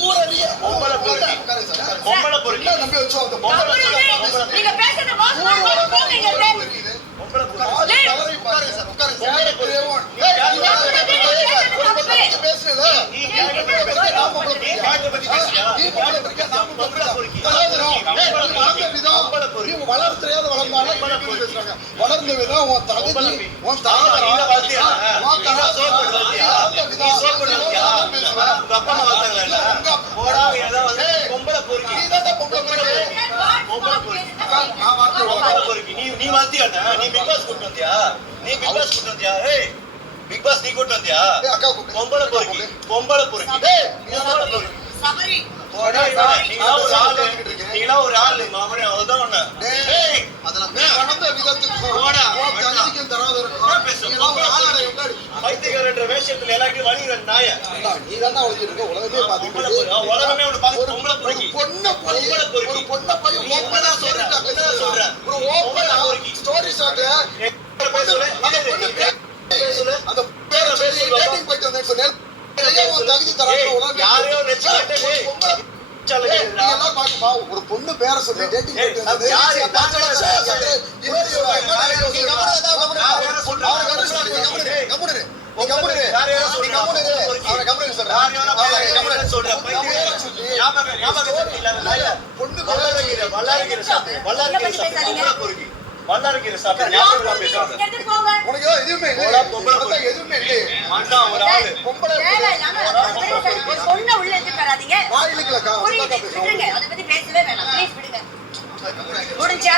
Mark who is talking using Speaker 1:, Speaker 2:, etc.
Speaker 1: ஊரடிய
Speaker 2: பொம்பளை
Speaker 1: பொருள் நம்பி வச்சோம் அந்த பொம்பளை
Speaker 3: பேசுறதா
Speaker 1: வளர்ந்த விதம் வளர்ந்தாலும் பேசுறாங்க வளர்ந்த விதம். உன் தகுதி உன்
Speaker 2: நீ
Speaker 1: மாத்தியா
Speaker 2: நீ பிக் பாஸ் கூட்டு வந்தியா? நீ பிக் பாஸ் கூட்டு பிக் பாஸ் நீ கூட்டு வந்தியா? நீங்களா ஒரு ஆளு மாமனே அவ்வளவுதான் ஒண்ணு
Speaker 1: அதெல்லாம் கடந்த விதத்துக்கு தராதரக்கும் நீங்களா ஒரு ஆளு
Speaker 2: பைத்தியக்காரன்ற வேஷத்துல எல்லாத்தையும் வணிக நாய.
Speaker 1: நீ தானே ஒழிஞ்சு இருக்க. உலகமே
Speaker 2: பாத்துக்கிட்டு உலகமே ஒண்ணு
Speaker 1: பாத்து
Speaker 2: பொம்பளை பொறுக்கி.
Speaker 1: பொண்ணை
Speaker 2: பொம்பளை பொறுக்கி
Speaker 1: ஒரு பொண்ணை பையன்
Speaker 2: ஓப்பனா
Speaker 1: சொல்றாங்க
Speaker 2: சொல்றேன்
Speaker 1: ஒரு ஓப்பனா
Speaker 2: ஒரு ஸ்டோரி சாங்க
Speaker 1: அந்த பொண்ணு அந்த பேரை சொல்லி போயிட்டு வந்தேன் சொன்னேன். தகுதி தராங்க
Speaker 2: யாரையோ
Speaker 1: நினைச்சு ஒரு பொண்ணு பேரை சொல்லி வல்லாருக்கு எதுவுமே
Speaker 2: இல்லை.
Speaker 1: எதுவுமே
Speaker 3: இல்லை
Speaker 1: வாயிலுக்குலக்கா
Speaker 3: புரியுது. விடுங்க அதை பத்தி பேசவே வேணாம். ப்ளீஸ் விடுங்க. முடிஞ்சா?